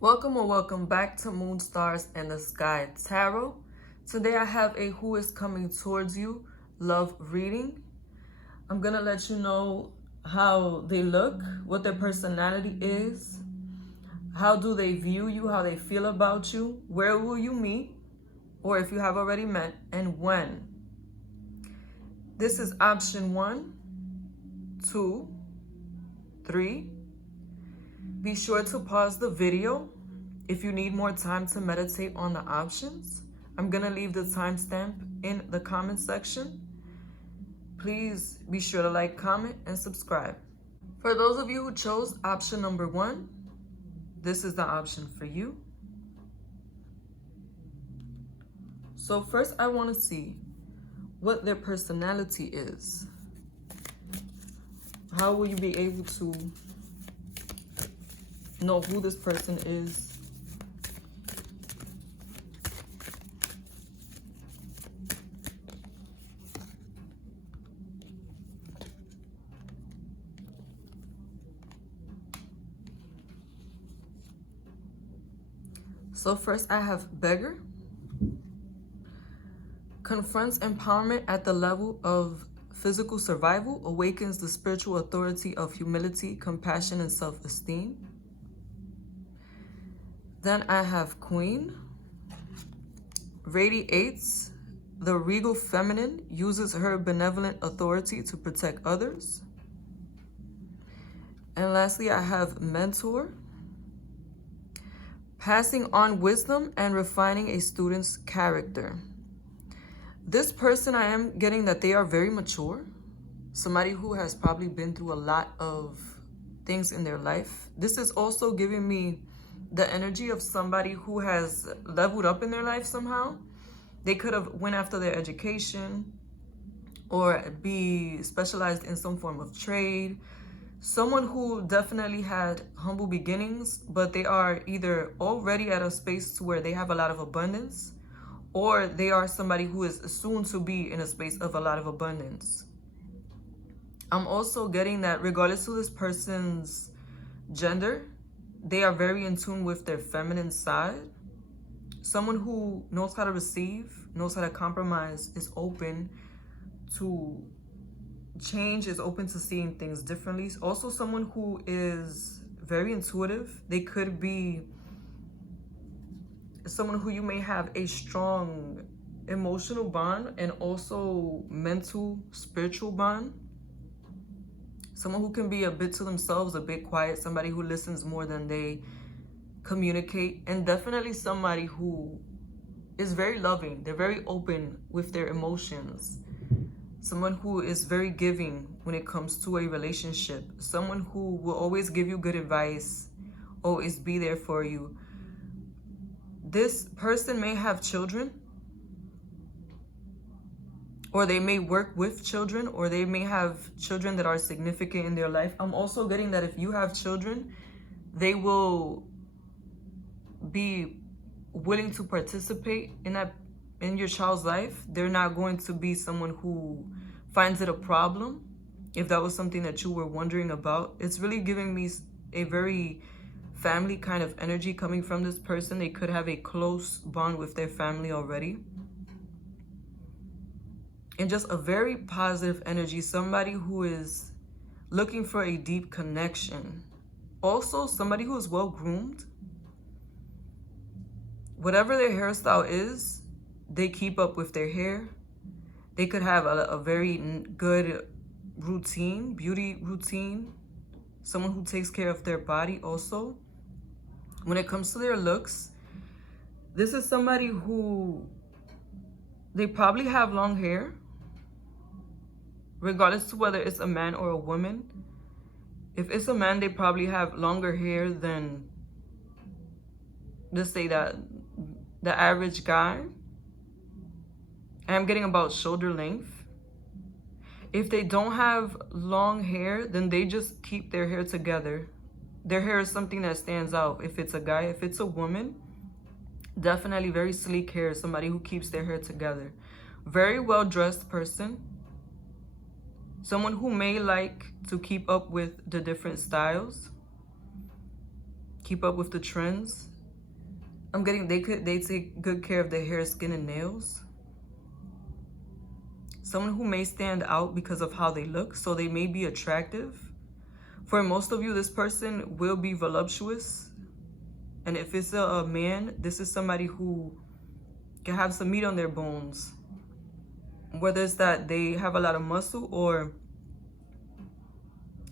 Welcome or welcome back to Moon Stars and the Sky Tarot. Today I have a Who is Coming Towards You love reading. I'm going to let you know how they look, what their personality is, how do they view you, how they feel about you, where will you meet, or if you have already met, and when. This is option 1, 2, 3. Be sure to pause the video if you need more time to meditate on the options. I'm going to leave the timestamp in the comment section. Please be sure to like, comment, and subscribe. For those of you who chose option number 1, this is the option for you. So first I want to see what their personality is. How will you be able to know who this person is? So first I have beggar. Confronts empowerment at the level of physical survival, awakens the spiritual authority of humility, compassion, and self-esteem. Then I have queen. Radiates the regal feminine, uses her benevolent authority to protect others. And lastly, I have mentor. Passing on wisdom and refining a student's character. This person, I am getting that they are very mature. Somebody who has probably been through a lot of things in their life. This is also giving me the energy of somebody who has leveled up in their life somehow. They could have went after their education or be specialized in some form of trade. Someone who definitely had humble beginnings, but they are either already at a space to where they have a lot of abundance, or they are somebody who is soon to be in a space of a lot of abundance. I'm also getting that regardless of this person's gender, they are very in tune with their feminine side. Someone who knows how to receive, knows how to compromise, is open to change, is open to seeing things differently. Also someone who is very intuitive. They could be someone who you may have a strong emotional bond and also mental, spiritual bond. Someone who can be a bit to themselves, a bit quiet, somebody who listens more than they communicate, and definitely somebody who is very loving. They're very open with their emotions. Someone who is very giving when it comes to a relationship. Someone who will always give you good advice, always be there for you. This person may have children, or they may work with children, or they may have children that are significant in their life. I'm also getting that if you have children, they will be willing to participate in your child's life. They're not going to be someone who finds it a problem. If that was something that you were wondering about, it's really giving me a very family kind of energy coming from this person. They could have a close bond with their family already. And just a very positive energy, somebody who is looking for a deep connection. Also, somebody who is well groomed. Whatever their hairstyle is, they keep up with their hair. They could have a very good routine, beauty routine. Someone who takes care of their body also. When it comes to their looks, this is somebody who, they probably have long hair, regardless to whether it's a man or a woman. If it's a man, they probably have longer hair than, let's say, that the average guy. And I'm getting about shoulder length. If they don't have long hair, then they just keep their hair together. Their hair is something that stands out. If it's a guy, if it's a woman, definitely very sleek hair, somebody who keeps their hair together. Very well-dressed person. Someone who may like to keep up with the different styles, keep up with the trends. I'm getting they take good care of their hair, skin, and nails. Someone who may stand out because of how they look, so they may be attractive. For most of you, this person will be voluptuous. And if it's a man, this is somebody who can have some meat on their bones. Whether it's that they have a lot of muscle or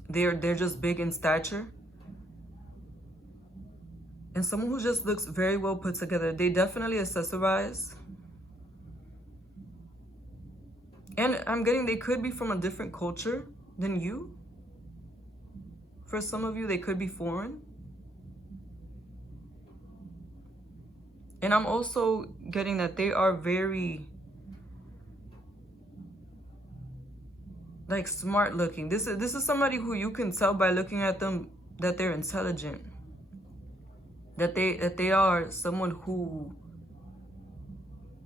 they're just big in stature. And someone who just looks very well put together. They definitely accessorize. And I'm getting they could be from a different culture than you. For some of you, they could be foreign. And I'm also getting that they are very, like, smart looking. This is somebody who you can tell by looking at them that they're intelligent. That they are someone who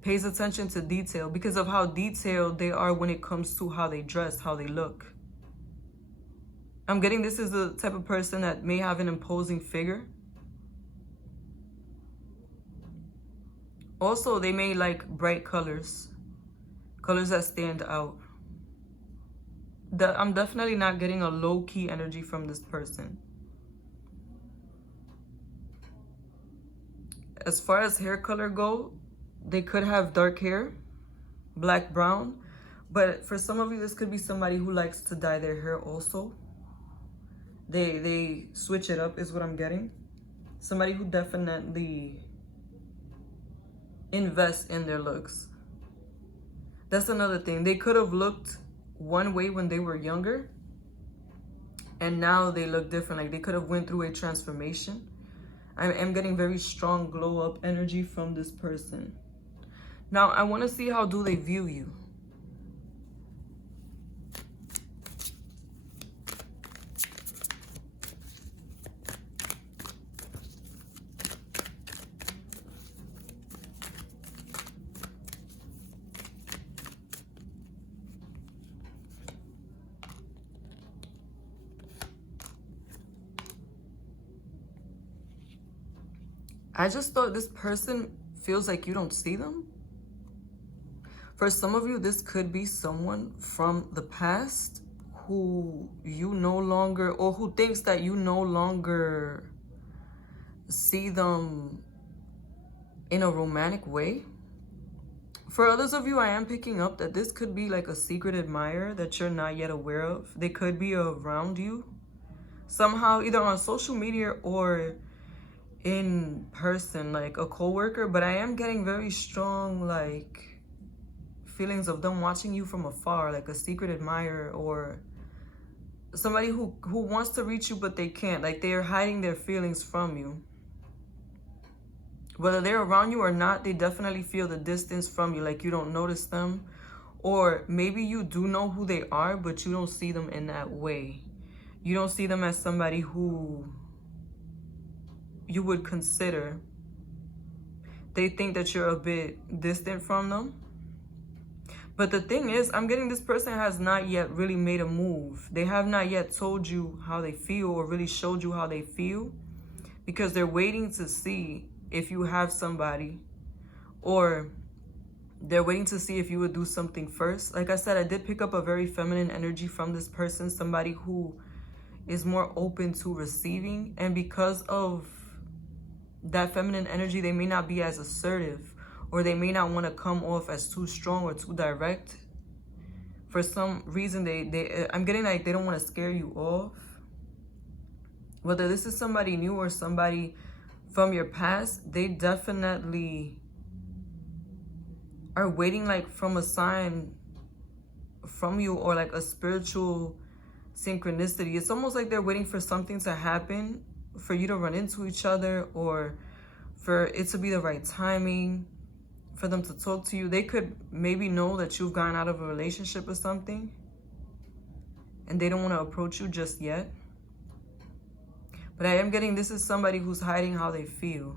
pays attention to detail because of how detailed they are when it comes to how they dress, how they look. I'm getting this is the type of person that may have an imposing figure. Also, they may like bright colors. Colors that stand out. I'm definitely not getting a low-key energy from this person. As far as hair color go, they could have dark hair, black, brown. But for some of you, this could be somebody who likes to dye their hair also. They switch it up is what I'm getting. Somebody who definitely invests in their looks. That's another thing. They could have looked one way when they were younger, and now they look different. Like they could have went through a transformation. I am getting very strong glow up energy from this person. Now, I want to see how do they view you. I just thought this person feels like you don't see them. For some of you, this could be someone from the past who you no longer, or who thinks that you no longer see them in a romantic way. For others of you, I am picking up that this could be like a secret admirer that you're not yet aware of. They could be around you somehow, either on social media or in person, like a co-worker. But I am getting very strong like feelings of them watching you from afar, like a secret admirer or somebody who wants to reach you but they can't, like they're hiding their feelings from you. Whether they're around you or not, they definitely feel the distance from you, like you don't notice them. Or maybe you do know who they are, but you don't see them in that way. You don't see them as somebody who you would consider. They think that you're a bit distant from them. But the thing is, I'm getting this person has not yet really made a move. They have not yet told you how they feel or really showed you how they feel, because they're waiting to see if you have somebody, or they're waiting to see if you would do something first. Like I said, I did pick up a very feminine energy from this person, somebody who is more open to receiving. And because of that feminine energy, they may not be as assertive, or they may not want to come off as too strong or too direct. For some reason, I'm getting like they don't want to scare you off. Whether this is somebody new or somebody from your past, they definitely are waiting like from a sign from you, or like a spiritual synchronicity. It's almost like they're waiting for something to happen for you to run into each other, or for it to be the right timing for them to talk to you. They could maybe know that you've gone out of a relationship or something, and they don't want to approach you just yet. But I am getting this is somebody who's hiding how they feel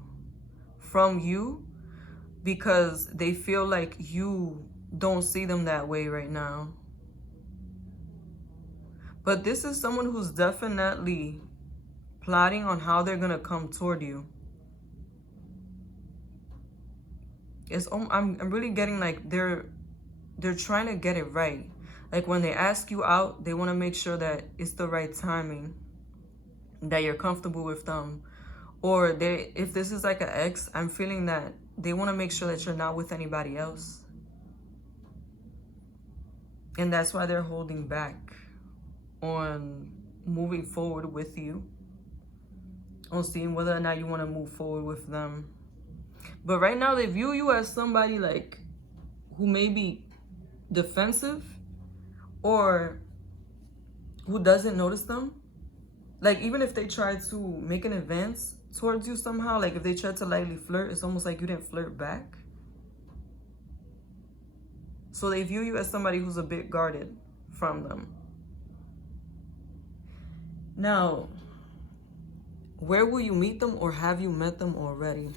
from you, because they feel like you don't see them that way right now. But this is someone who's definitely plotting on how they're going to come toward you. I'm really getting like they're trying to get it right. Like when they ask you out, they want to make sure that it's the right timing, that you're comfortable with them. Or if this is like an ex, I'm feeling that they want to make sure that you're not with anybody else. And that's why they're holding back on moving forward with you, on seeing whether or not you want to move forward with them. But right now they view you as somebody like who may be defensive or who doesn't notice them. Like even if they try to make an advance towards you somehow, like if they try to lightly flirt, it's almost like you didn't flirt back. So they view you as somebody who's a bit guarded from them. Now, where will you meet them, or have you met them already?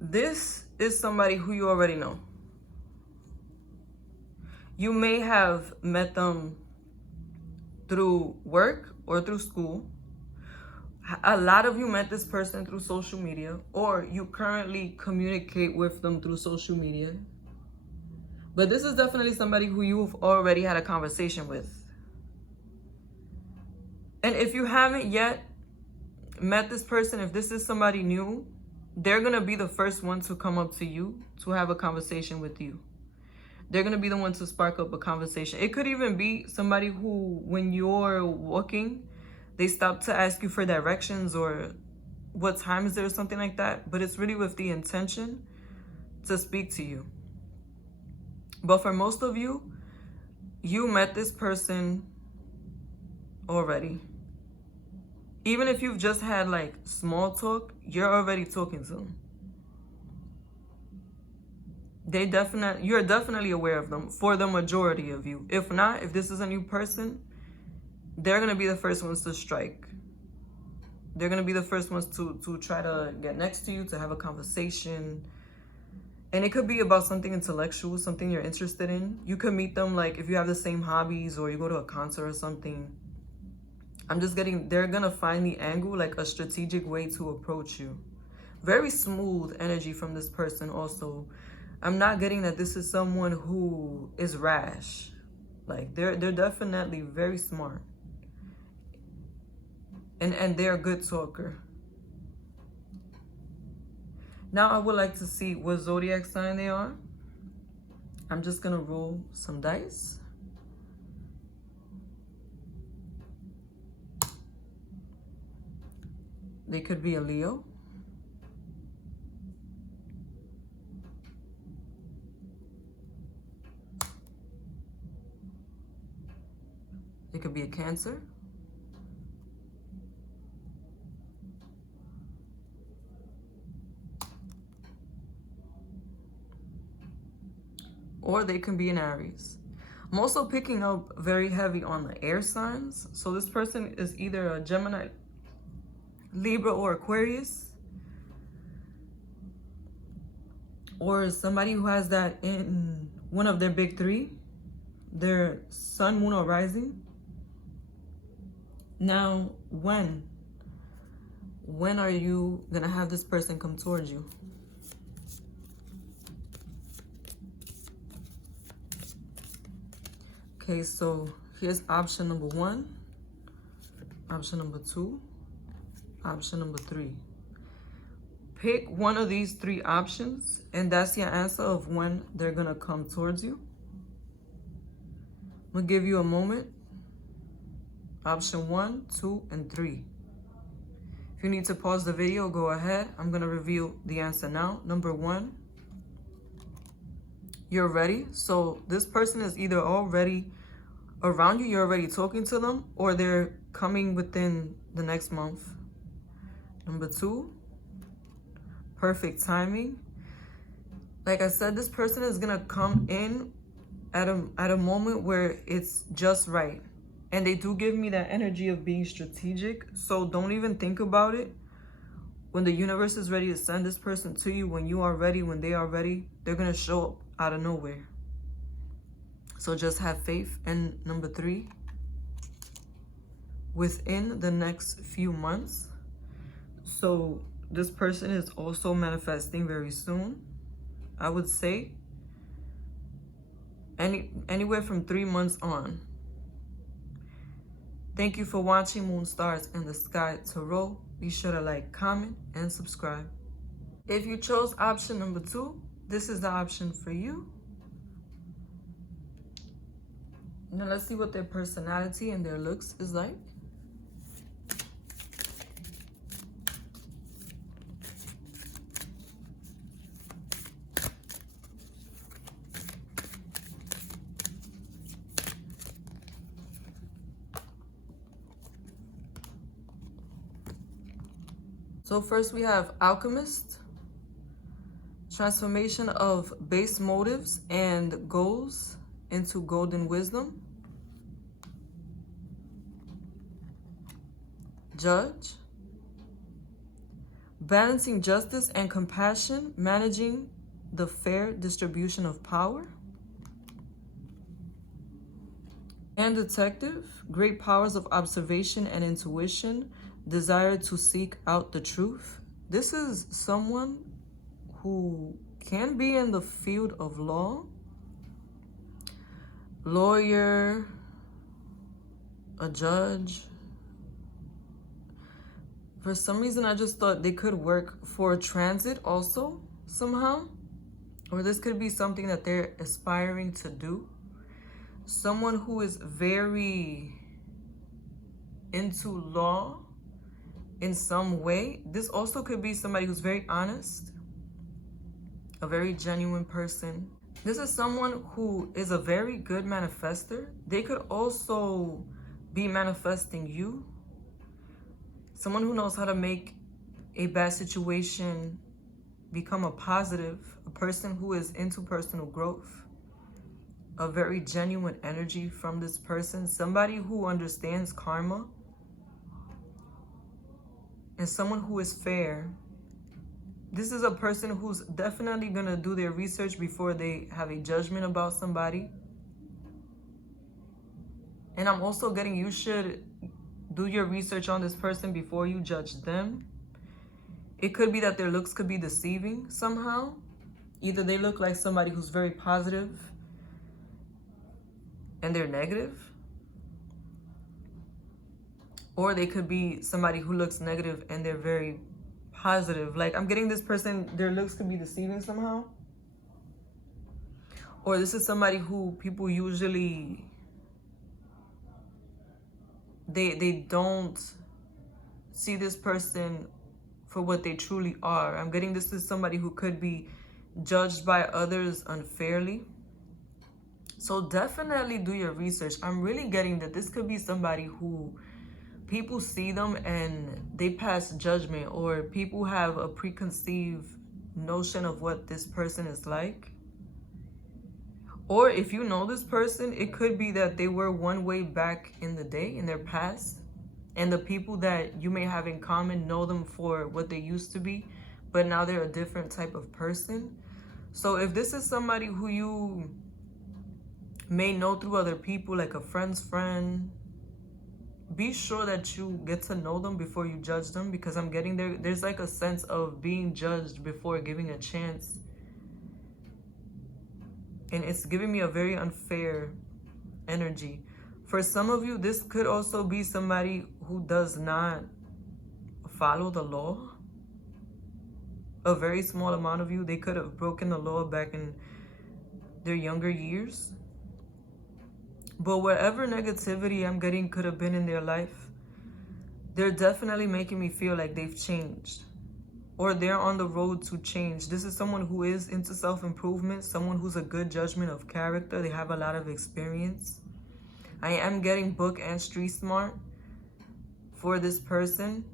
This is somebody who you already know. You may have met them through work or through school. A lot of you met this person through social media, or you currently communicate with them through social media. But this is definitely somebody who you've already had a conversation with. And if you haven't yet met this person, if this is somebody new, they're going to be the first one to come up to you to have a conversation with you. They're going to be the one to spark up a conversation. It could even be somebody who, when you're walking, they stop to ask you for directions or what time is there or something like that. But it's really with the intention to speak to you. But for most of you, you met this person already. Even if you've just had like small talk, you're already talking to them. You're definitely aware of them for the majority of you. If not, if this is a new person, they're going to be the first ones to strike. They're going to be the first ones to try to get next to you, to have a conversation. And it could be about something intellectual, something you're interested in. You could meet them like if you have the same hobbies or you go to a concert or something. I'm just getting, they're going to find the angle, like a strategic way to approach you. Very smooth energy from this person also. I'm not getting that this is someone who is rash. Like they're definitely very smart. And they're a good talker. Now I would like to see what zodiac sign they are. I'm just gonna roll some dice. They could be a Leo. It could be a Cancer. Or they can be an Aries. I'm also picking up very heavy on the air signs. So this person is either a Gemini, Libra, or Aquarius. Or somebody who has that in one of their big three. Their sun, moon, or rising. Now, when are you gonna have this person come towards you? Okay, so here's option number 1, option number 2, option number 3. Pick one of these 3 options, and that's your answer of when they're gonna come towards you. I'm gonna give you a moment. Option 1, 2, and 3. If you need to pause the video, go ahead. I'm gonna reveal the answer now. Number 1, you're ready. So this person is either already around you, you're already talking to them, or they're coming within the next month. Number 2, perfect timing. Like I said, this person is gonna come in at a moment where it's just right. And they do give me that energy of being strategic. So don't even think about it When the universe is ready to send this person to you, when you are ready, when they are ready, they're going to show up out of nowhere. So just have faith. And number 3, within the next few months. So this person is also manifesting very soon. I would say anywhere from 3 months on. Thank you for watching Moon Stars in the Sky Tarot. Be sure to like, comment, and subscribe. If you chose option number 2, this is the option for you. Now let's see what their personality and their looks is like. So first we have Alchemist, transformation of base motives and goals into golden wisdom. Judge, balancing justice and compassion, managing the fair distribution of power. And Detective, great powers of observation and intuition, desire to seek out the truth. This is someone who can be in the field of law, lawyer, a judge. For some reason, I just thought they could work for transit also somehow, or this could be something that they're aspiring to do. Someone who is very into law in some way. This also could be somebody who's very honest, a very genuine person. This is someone who is a very good manifester. They could also be manifesting you. Someone who knows how to make a bad situation become a positive. A person who is into personal growth. A very genuine energy from this person. Somebody who understands karma. And someone who is fair. This is a person who's definitely going to do their research before they have a judgment about somebody. And I'm also getting, you should do your research on this person before you judge them. It could be that their looks could be deceiving somehow. Either they look like somebody who's very positive and they're negative. Or they could be somebody who looks negative and they're very positive. Like, I'm getting this person, their looks could be deceiving somehow. Or this is somebody who people usually, they don't see this person for what they truly are. I'm getting this is somebody who could be judged by others unfairly. So definitely do your research. I'm really getting that this could be somebody who people see them and they pass judgment, or people have a preconceived notion of what this person is like. Or if you know this person, it could be that they were one way back in the day, in their past, and the people that you may have in common know them for what they used to be, but now they're a different type of person. So if this is somebody who you may know through other people, like a friend's friend, be sure that you get to know them before you judge them, because I'm getting there's like a sense of being judged before giving a chance. And it's giving me a very unfair energy. For some of you, this could also be somebody who does not follow the law. A very small amount of you, they could have broken the law back in their younger years. But whatever negativity I'm getting could have been in their life, they're definitely making me feel like they've changed. Or they're on the road to change. This is someone who is into self-improvement, someone who's a good judgment of character. They have a lot of experience. I am getting book and street smart for this person.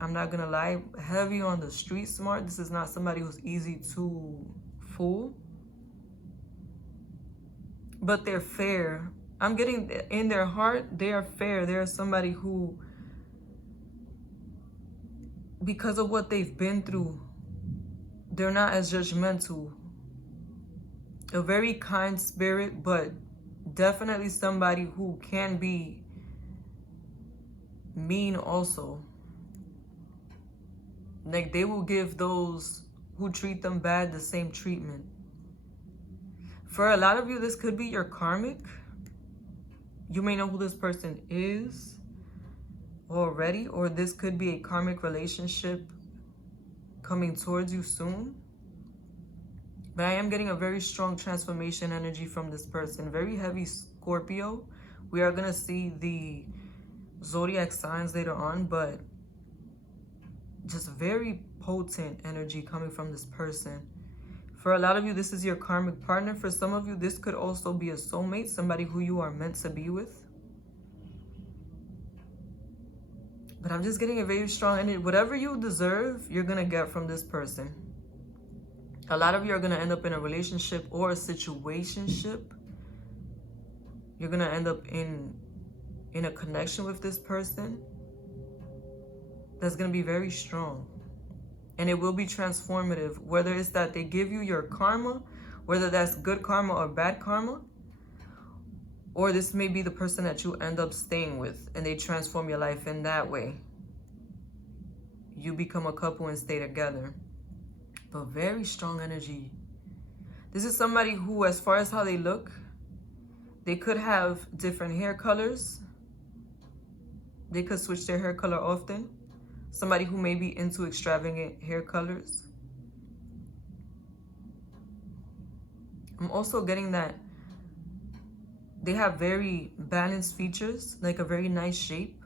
I'm not gonna lie, heavy on the street smart. This is not somebody who's easy to fool. But they're fair. I'm getting in their heart, they are fair. They are somebody who because of what they've been through, they're not as judgmental. A very kind spirit, but definitely somebody who can be mean also. Like, they will give those who treat them bad the same treatment. For a lot of you, this could be your karmic. You may know who this person is already, or this could be a karmic relationship coming towards you soon. But I am getting a very strong transformation energy from this person. Very heavy Scorpio. We are going to see the Zodiac signs later on, but just very potent energy coming from this person. For a lot of you, this is your karmic partner. For some of you, this could also be a soulmate, somebody who you are meant to be with. But I'm just getting a very strong energy. Whatever you deserve, you're going to get from this person. A lot of you are going to end up in a relationship or a situationship. You're going to end up in a connection with this person that's going to be very strong. And it will be transformative, whether it's that they give you your karma, whether that's good karma or bad karma, or this may be the person that you end up staying with and they transform your life in that way. You become a couple and stay together. But very strong energy. This is somebody who, as far as how they look, they could have different hair colors. They could switch their hair color often. Somebody who may be into extravagant hair colors. I'm also getting that they have very balanced features, like a very nice shape.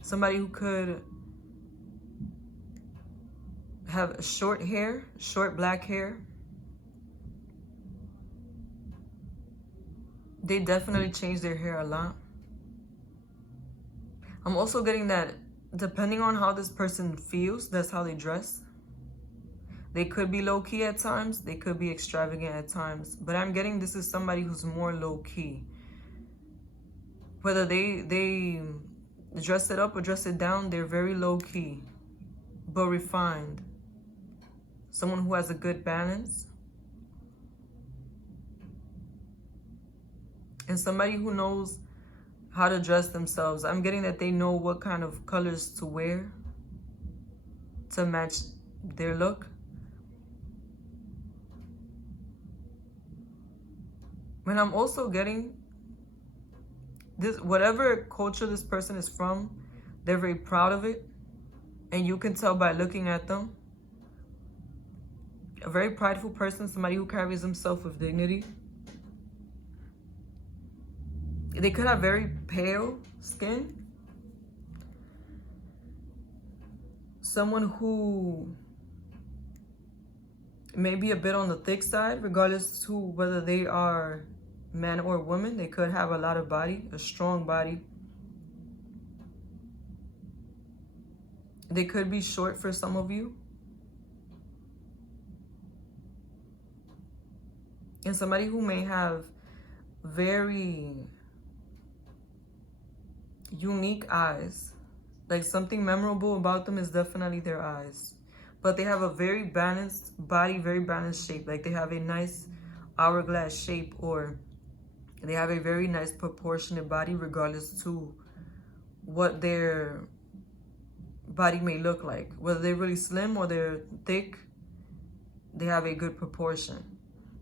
Somebody who could have short hair, short black hair. They definitely change their hair a lot. I'm also getting that depending on how this person feels, that's how they dress. They could be low-key at times. They could be extravagant at times. But I'm getting this is somebody who's more low-key. Whether they dress it up or dress it down, they're very low-key, but refined. Someone who has a good balance. And somebody who knows how to dress themselves. I'm getting that they know what kind of colors to wear to match their look. And I'm also getting this, whatever culture this person is from, they're very proud of it. And you can tell by looking at them. A very prideful person, somebody who carries himself with dignity. They could have very pale skin. Someone who may be a bit on the thick side, regardless to whether they are man or woman. They could have a lot of body, a strong body. They could be short for some of you. And somebody who may have very unique eyes. Like, something memorable about them is definitely their eyes. But they have a very balanced body, very balanced shape. Like, they have a nice hourglass shape, or they have a very nice proportionate body, regardless to what their body may look like. Whether they're really slim or they're thick, they have a good proportion.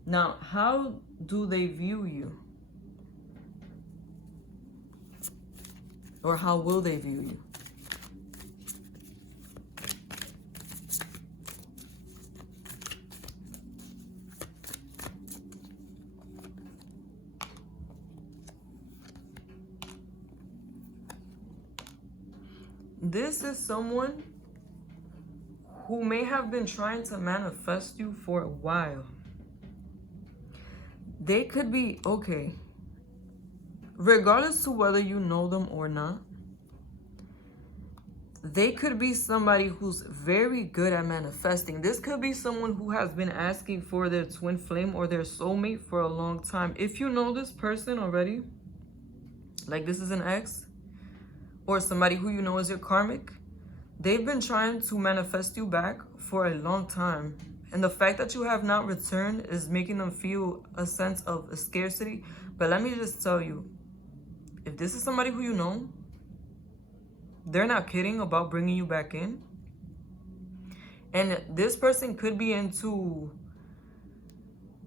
Now, how do they view you? Or how will they view you? This is someone who may have been trying to manifest you for a while. They could be, okay, regardless to whether you know them or not, they could be somebody who's very good at manifesting. This could be someone who has been asking for their twin flame or their soulmate for a long time. If you know this person already, like this is an ex, or somebody who you know is your karmic, they've been trying to manifest you back for a long time. And the fact that you have not returned is making them feel a sense of a scarcity. But let me just tell you, if this is somebody who you know, they're not kidding about bringing you back in. And this person could be into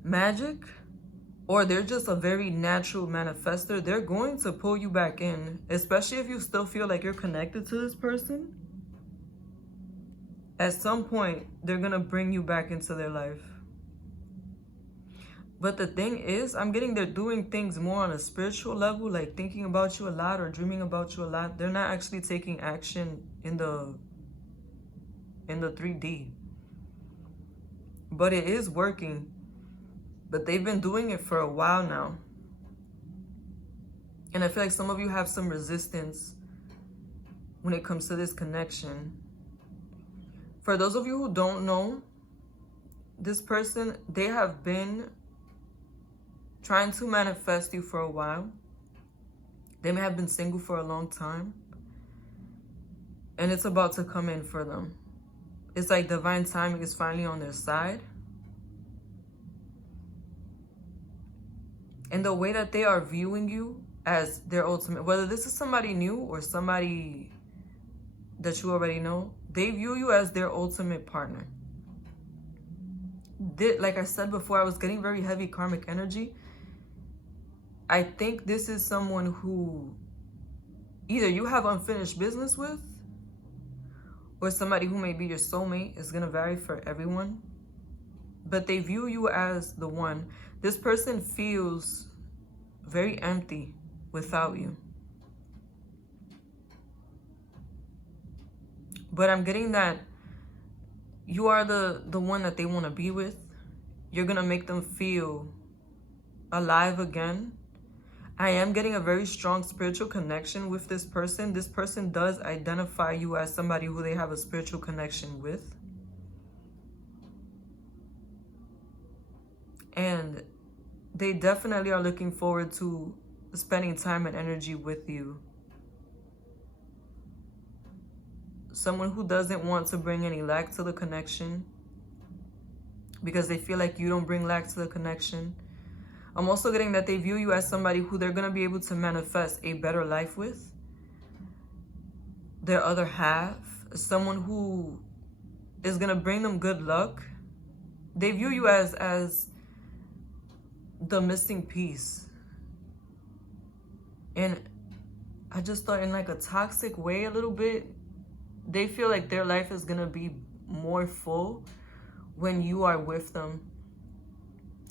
magic, or they're just a very natural manifester. They're going to pull you back in, especially if you still feel like you're connected to this person. At some point, they're going to bring you back into their life. But the thing is, I'm getting they're doing things more on a spiritual level, like thinking about you a lot or dreaming about you a lot. They're not actually taking action in the 3D. But it is working. But they've been doing it for a while now. And I feel like some of you have some resistance when it comes to this connection. For those of you who don't know, this person, they have been trying to manifest you for a while. They may have been single for a long time. And it's about to come in for them. It's like divine timing is finally on their side. And the way that they are viewing you as their ultimate, whether this is somebody new or somebody that you already know, they view you as their ultimate partner. Like I said before, I was getting very heavy karmic energy. I think this is someone who either you have unfinished business with, or somebody who may be your soulmate. Is going to vary for everyone. But they view you as the one. This person feels very empty without you. But I'm getting that you are the one that they want to be with. You're going to make them feel alive again. I am getting a very strong spiritual connection with this person. This person does identify you as somebody who they have a spiritual connection with. And they definitely are looking forward to spending time and energy with you. Someone who doesn't want to bring any lack to the connection, because they feel like you don't bring lack to the connection. I'm also getting that they view you as somebody who they're going to be able to manifest a better life with. Their other half, someone who is going to bring them good luck. They view you as the missing piece. And I just thought in like a toxic way a little bit. They feel like their life is going to be more full when you are with them.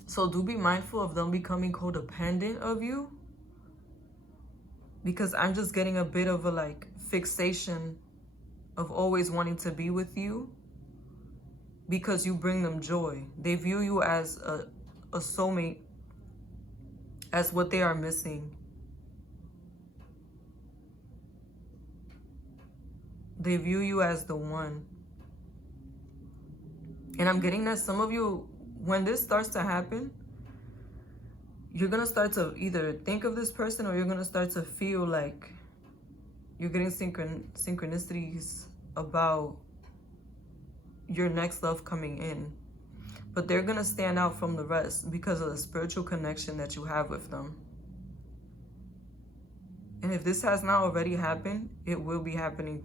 So do be mindful of them becoming codependent of you. Because I'm just getting a bit of a like fixation of always wanting to be with you. Because you bring them joy. They view you as a soulmate. As what they are missing. They view you as the one. And I'm getting that some of you, when this starts to happen, you're going to start to either think of this person, or you're going to start to feel like you're getting synchronicities about your next love coming in. But they're going to stand out from the rest because of the spiritual connection that you have with them. And if this has not already happened, it will be happening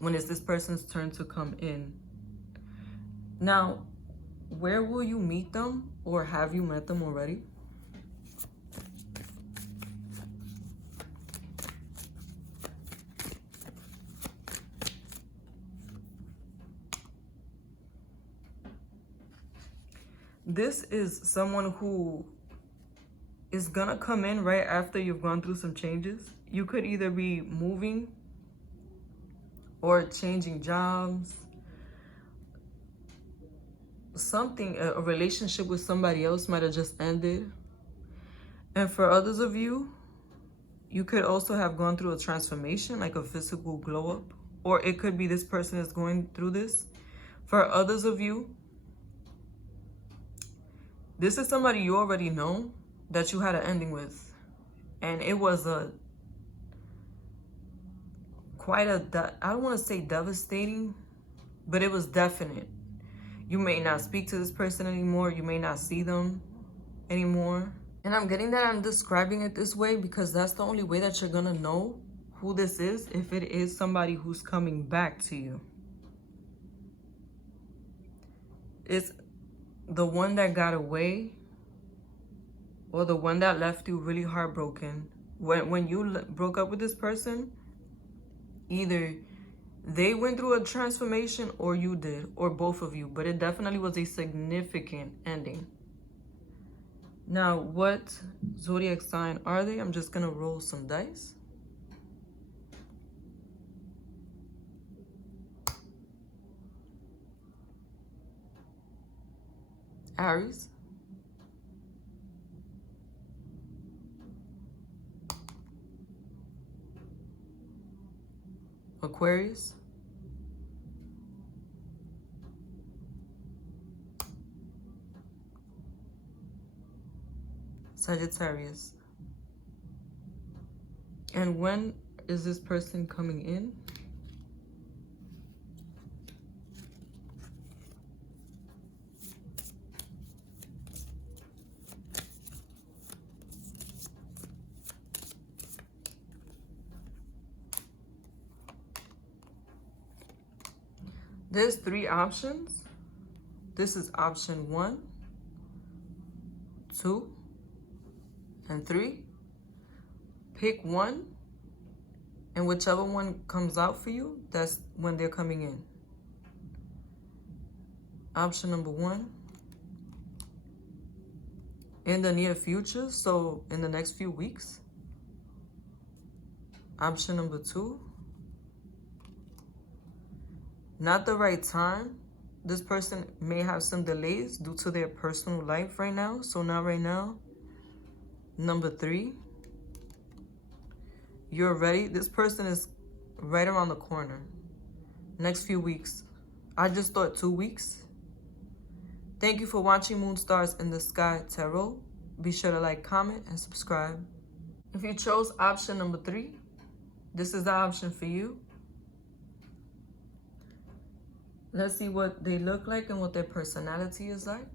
when it's this person's turn to come in. Now, where will you meet them, or have you met them already? This is someone who is gonna come in right after you've gone through some changes. You could either be moving or changing jobs. Something, a relationship with somebody else might have just ended. And for others of you, you could also have gone through a transformation, like a physical glow up. Or it could be this person is going through this. For others of you, this is somebody you already know that you had an ending with. And it was a quite a, I don't want to say devastating, but it was definite. You may not speak to this person anymore. You may not see them anymore. And I'm getting that I'm describing it this way because that's the only way that you're going to know who this is, if it is somebody who's coming back to you. It's the one that got away, or the one that left you really heartbroken. When you broke up with this person, either they went through a transformation or you did, or both of you. But it definitely was a significant ending. Now, what zodiac sign are they? I'm just going to roll some dice. Aries, Aquarius, Sagittarius. And when is this person coming in? There's 3 options. This is option 1, 2, and 3. Pick one, and whichever one comes out for you, that's when they're coming in. Option number 1, in the near future, so in the next few weeks. Option number 2, not the right time. This person may have some delays due to their personal life right now, so not right now. Number 3, you're ready. This person is right around the corner. Next few weeks. I just thought 2 weeks. Thank you for watching Moon Stars in the Sky Tarot. Be sure to like, comment, and subscribe. If you chose option number 3, this is the option for you. Let's see what they look like and what their personality is like.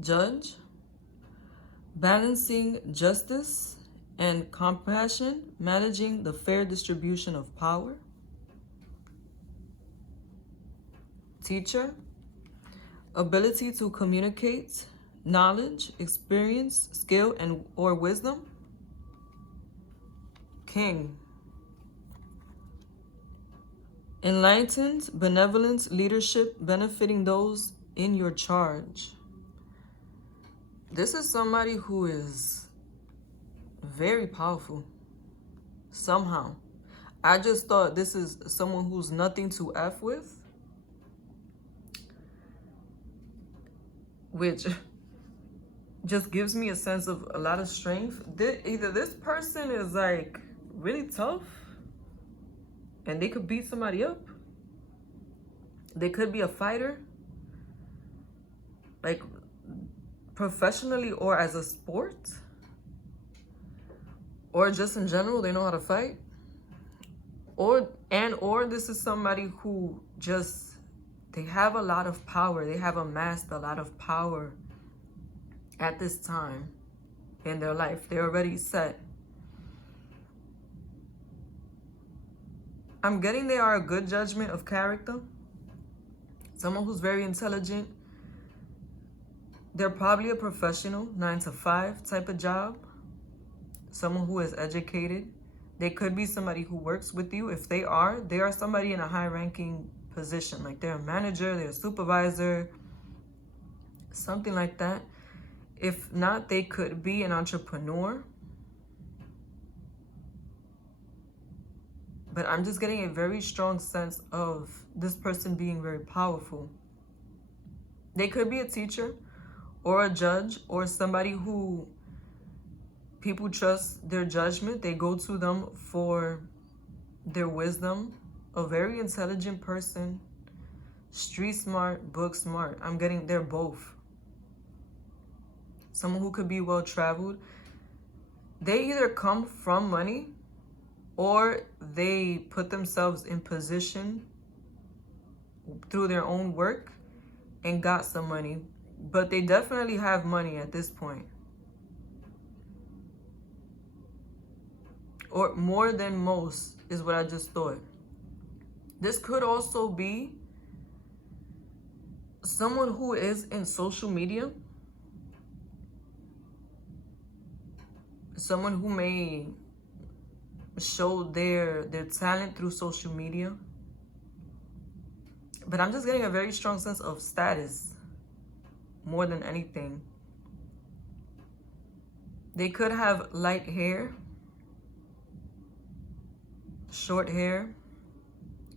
Judge, balancing justice and compassion, managing the fair distribution of power. Teacher, ability to communicate, knowledge, experience, skill, and or wisdom. King, enlightened, benevolent leadership, benefiting those in your charge. This is somebody who is very powerful, somehow. I just thought this is someone who's nothing to F with, which just gives me a sense of a lot of strength. Either this person is like really tough and they could beat somebody up. They could be a fighter, like professionally or as a sport, or just in general, they know how to fight. Or this is somebody who just, they have a lot of power. They have amassed a lot of power at this time in their life. They're already set. I'm getting they are a good judgment of character. Someone who's very intelligent. They're probably a professional, 9 to 5 type of job. Someone who is educated. They could be somebody who works with you. If they are somebody in a high-ranking position. Like they're a manager, they're a supervisor, something like that. If not, they could be an entrepreneur. But I'm just getting a very strong sense of this person being very powerful. They could be a teacher or a judge or somebody who people trust their judgment. They go to them for their wisdom. A very intelligent person, street smart, book smart. I'm getting they're both. Someone who could be well traveled. They either come from money or they put themselves in position through their own work and got some money. But they definitely have money at this point. Or more than most is what I just thought. This could also be someone who is in social media. Someone who may show their talent through social media. But I'm just getting a very strong sense of status more than anything. They could have light hair, short hair.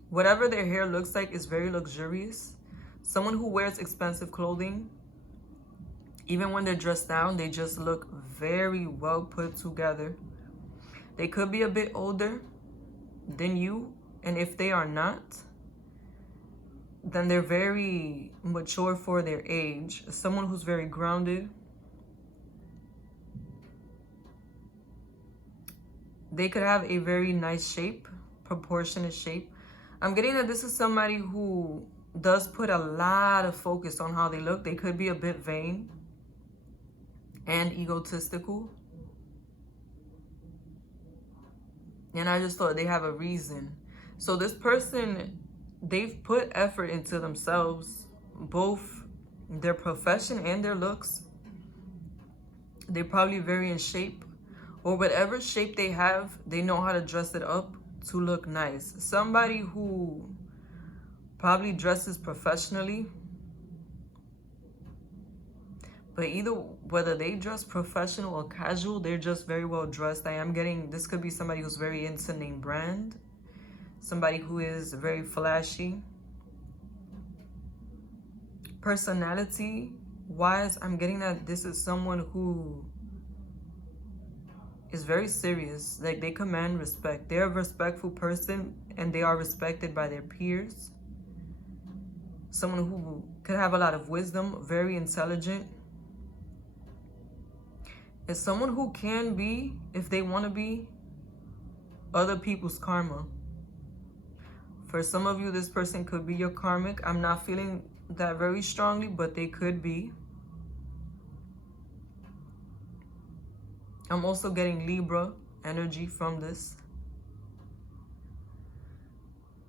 Whatever their hair looks like is very luxurious. Someone who wears expensive clothing. Even when they're dressed down, they just look very well put together. They could be a bit older than you. And if they are not, then they're very mature for their age. Someone who's very grounded. They could have a very nice shape, proportionate shape. I'm getting that this is somebody who does put a lot of focus on how they look. They could be a bit vain and egotistical. And I just thought they have a reason. So this person, they've put effort into themselves, both their profession and their looks. They're probably very in shape, or whatever shape they have, they know how to dress it up to look nice. Somebody who probably dresses professionally, but either whether they dress professional or casual, they're just very well dressed. I am getting, this could be somebody who's very into name brand, somebody who is very flashy. Personality wise, I'm getting that this is someone who is very serious. Like, they command respect. They're a respectful person and they are respected by their peers. Someone who could have a lot of wisdom, very intelligent. Is someone who can be, if they want to be, other people's karma. For some of you, this person could be your karmic. I'm not feeling that very strongly, but they could be. I'm also getting Libra energy from this.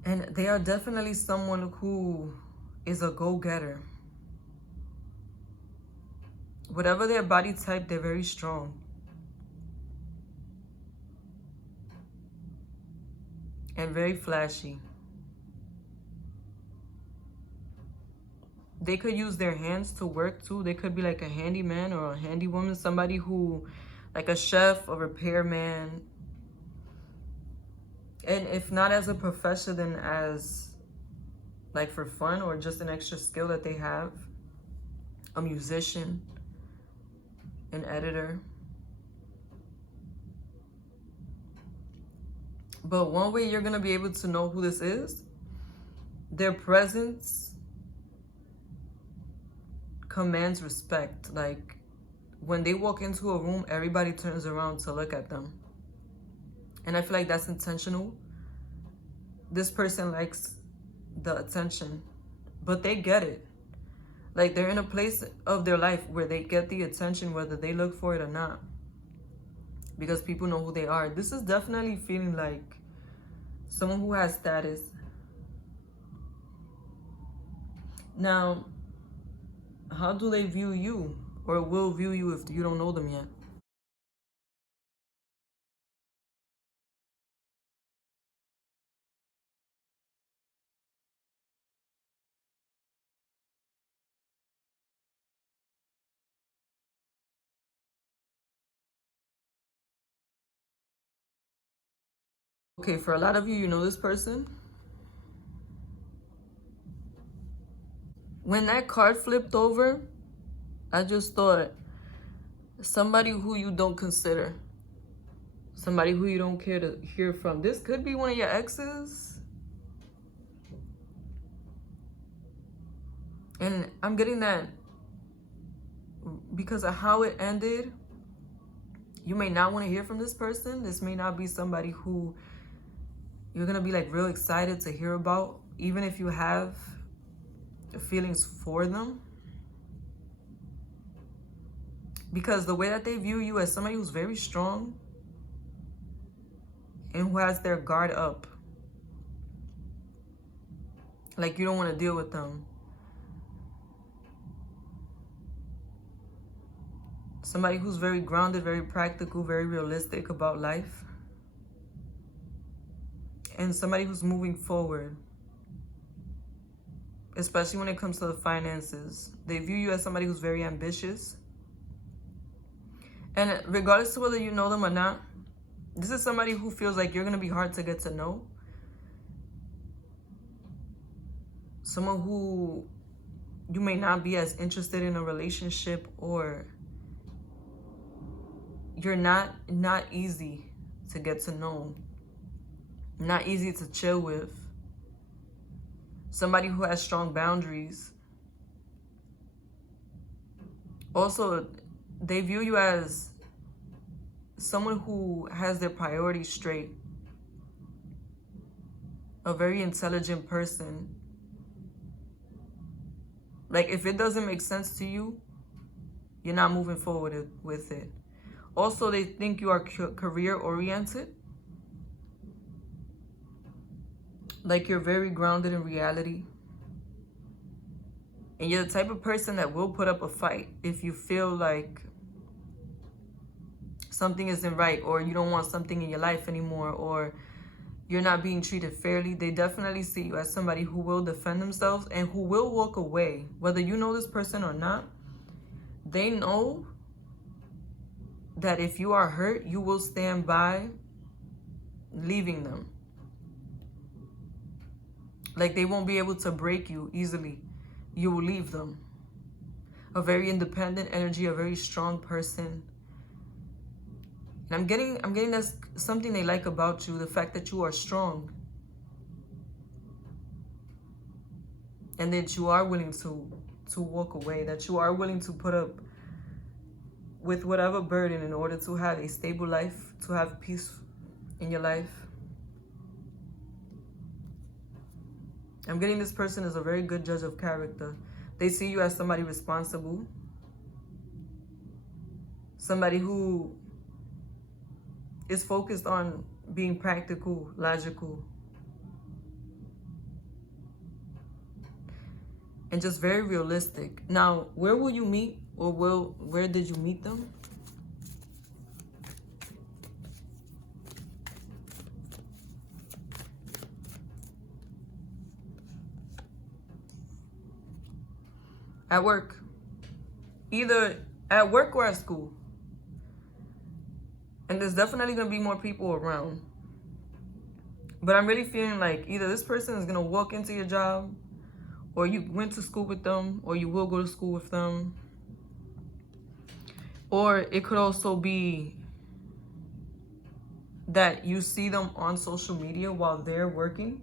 And they are definitely someone who is a go-getter. Whatever their body type, they're very strong. And very flashy. They could use their hands to work too. They could be like a handyman or a handywoman. Somebody who, like a chef, a repairman. And if not as a profession, then as like for fun or just an extra skill that they have. A musician, an editor. But one way you're going to be able to know who this is, their presence commands respect. Like, when they walk into a room, everybody turns around to look at them. And I feel like that's intentional. This person likes the attention, but they get it. Like, they're in a place of their life where they get the attention whether they look for it or not. Because people know who they are. This is definitely feeling like someone who has status. Now, how do they view you? Or will view you if you don't know them yet? Okay, for a lot of you, you know this person. When that card flipped over, I just thought somebody who you don't consider. Somebody who you don't care to hear from. This could be one of your exes. And I'm getting that because of how it ended, you may not want to hear from this person. This may not be somebody who you're going to be like real excited to hear about, even if you have feelings for them. Because the way that they view you as somebody who's very strong and who has their guard up. Like you don't want to deal with them. Somebody who's very grounded, very practical, very realistic about life. And somebody who's moving forward. Especially when it comes to the finances. They view you as somebody who's very ambitious. And regardless of whether you know them or not, this is somebody who feels like you're going to be hard to get to know. Someone who you may not be as interested in a relationship, or you're not easy to get to know. Not easy to chill with. Somebody who has strong boundaries. Also, they view you as someone who has their priorities straight. A very intelligent person. Like, if it doesn't make sense to you, you're not moving forward with it. Also, they think you are career-oriented. Like, you're very grounded in reality. And you're the type of person that will put up a fight if you feel like something isn't right, or you don't want something in your life anymore, or you're not being treated fairly. They definitely see you as somebody who will defend themselves and who will walk away. Whether you know this person or not, they know that if you are hurt, you will stand by leaving them. Like, they won't be able to break you easily. You will leave them. A very independent energy, a very strong person. And I'm getting that's something they like about you, the fact that you are strong. And that you are willing to walk away, that you are willing to put up with whatever burden in order to have a stable life, to have peace in your life. I'm getting this person is a very good judge of character. They see you as somebody responsible. Somebody who is focused on being practical, logical. And just very realistic. Now, where will you meet, or where did you meet them? At work. Either at work or at school. And there's definitely going to be more people around. But I'm really feeling like either this person is going to walk into your job, or you went to school with them, or you will go to school with them. Or it could also be that you see them on social media while they're working.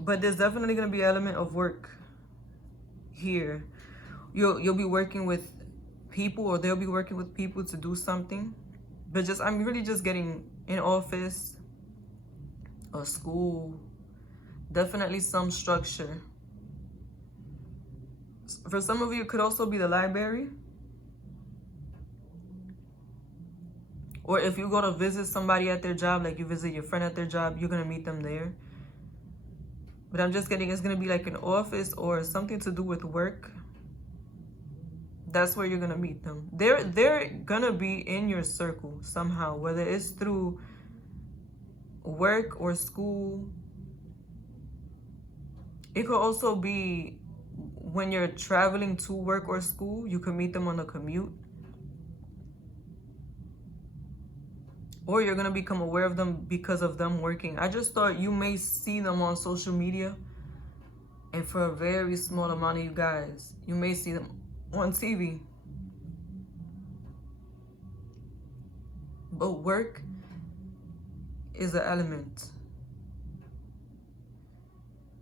But there's definitely going to be an element of work here. You'll be working with people, or they'll be working with people to do something. But I'm really just getting an office, a school, definitely some structure. For some of you, it could also be the library. Or if you go to visit somebody at their job, like you visit your friend at their job, you're going to meet them there. But I'm just getting, it's going to be like an office or something to do with work. That's where you're going to meet them. They're going to be in your circle somehow, whether it's through work or school. It could also be when you're traveling to work or school, you can meet them on the commute. Or you're going to become aware of them because of them working. I just thought you may see them on social media. And for a very small amount of you guys, you may see them on TV. But work is an element.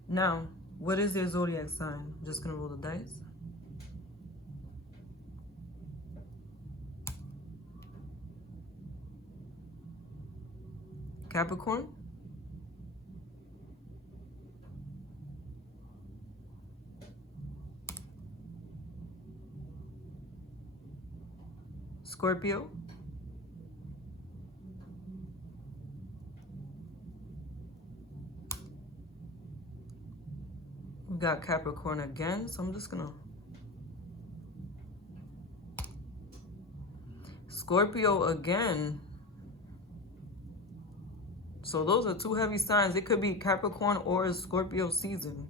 Now, what is their zodiac sign? I'm just going to roll the dice. Capricorn. Scorpio. We got Capricorn again, so I'm just gonna... Scorpio again. So those are two heavy signs. It could be Capricorn or Scorpio season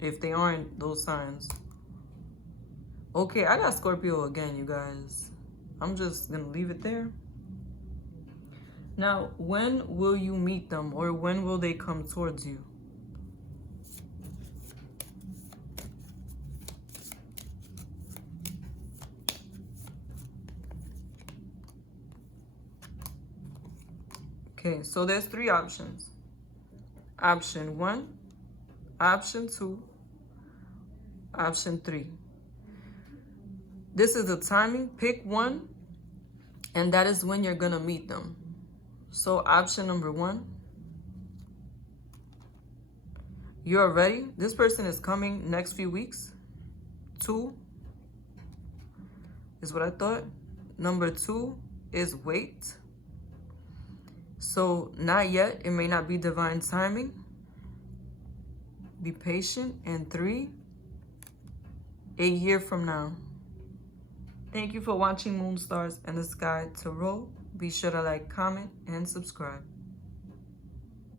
if they aren't those signs. Okay, I got Scorpio again, you guys. I'm just gonna leave it there. Now, when will you meet them, or when will they come towards you? Okay, so there's three options. Option 1, option 2, option 3. This is the timing. Pick one, and that is when you're gonna meet them. So option number 1, you're ready. This person is coming next few weeks. 2 is what I thought. Number 2 is wait. So not yet. It may not be divine timing. Be patient. And 3, a year from now. Thank you for watching Moon Stars and the Sky Tarot. Be sure to like, comment, and subscribe.